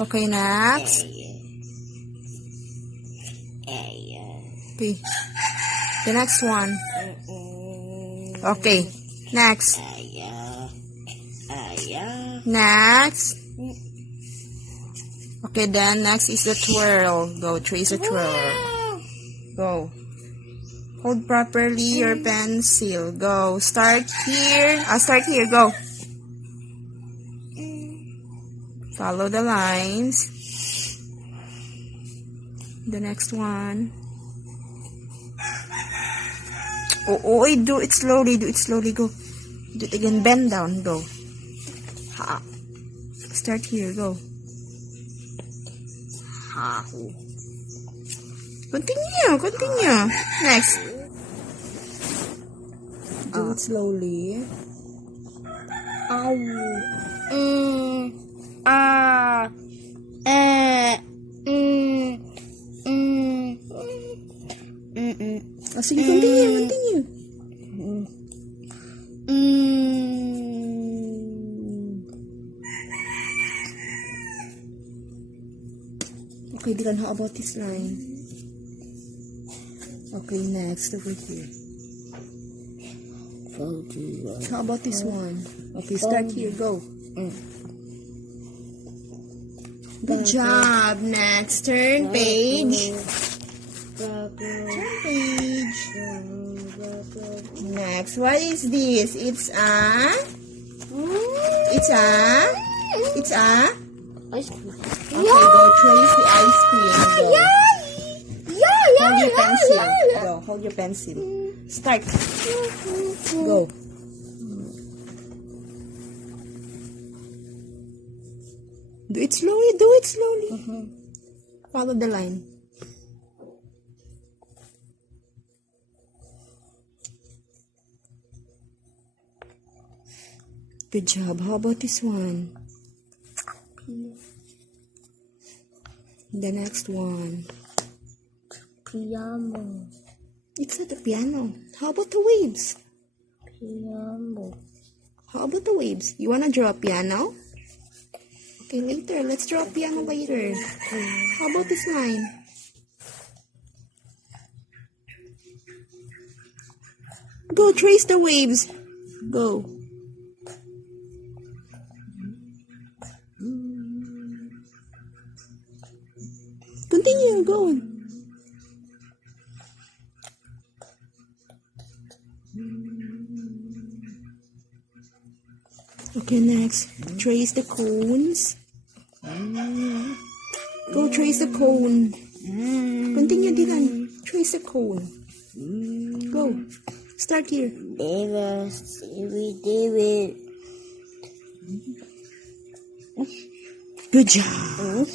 Okay, next. Okay. The next one. Okay. Next. Next. Okay, then next is the twirl. Go, trace a twirl. Go. Hold properly your pencil. Go. Start here. Start here. Go. Follow the lines. The next one. Oh, do it slowly. Do it slowly. Go. Do it again. Bend down. Go. Ha. Start here. Go. Ha. Continue. Continue. Next. Do it slowly. Ow. Sige, continue. Continue. Okay, Dylan, how about this line? Okay, next, over here. How about this one? Okay, start here, go. Good job. Next, turn page. Turn page. Next, what is this? It's a Ice cream. Okay, go trace the ice cream. Go. Hold your pencil. Go, hold your pencil. Start. Go. Do it slowly. Do it slowly. Follow the line. Good job. How about this one? The next one. Piano. It's not a piano. How about the waves? Piano. How about the waves? You wanna draw a piano? Okay, later. Let's draw a piano later. How about this line? Go, trace the waves. Go. Continue, go on. Okay, next. Trace the cones. Go trace the cone. Continue, Dylan. Trace the cone. Go. Start here. David. Good job.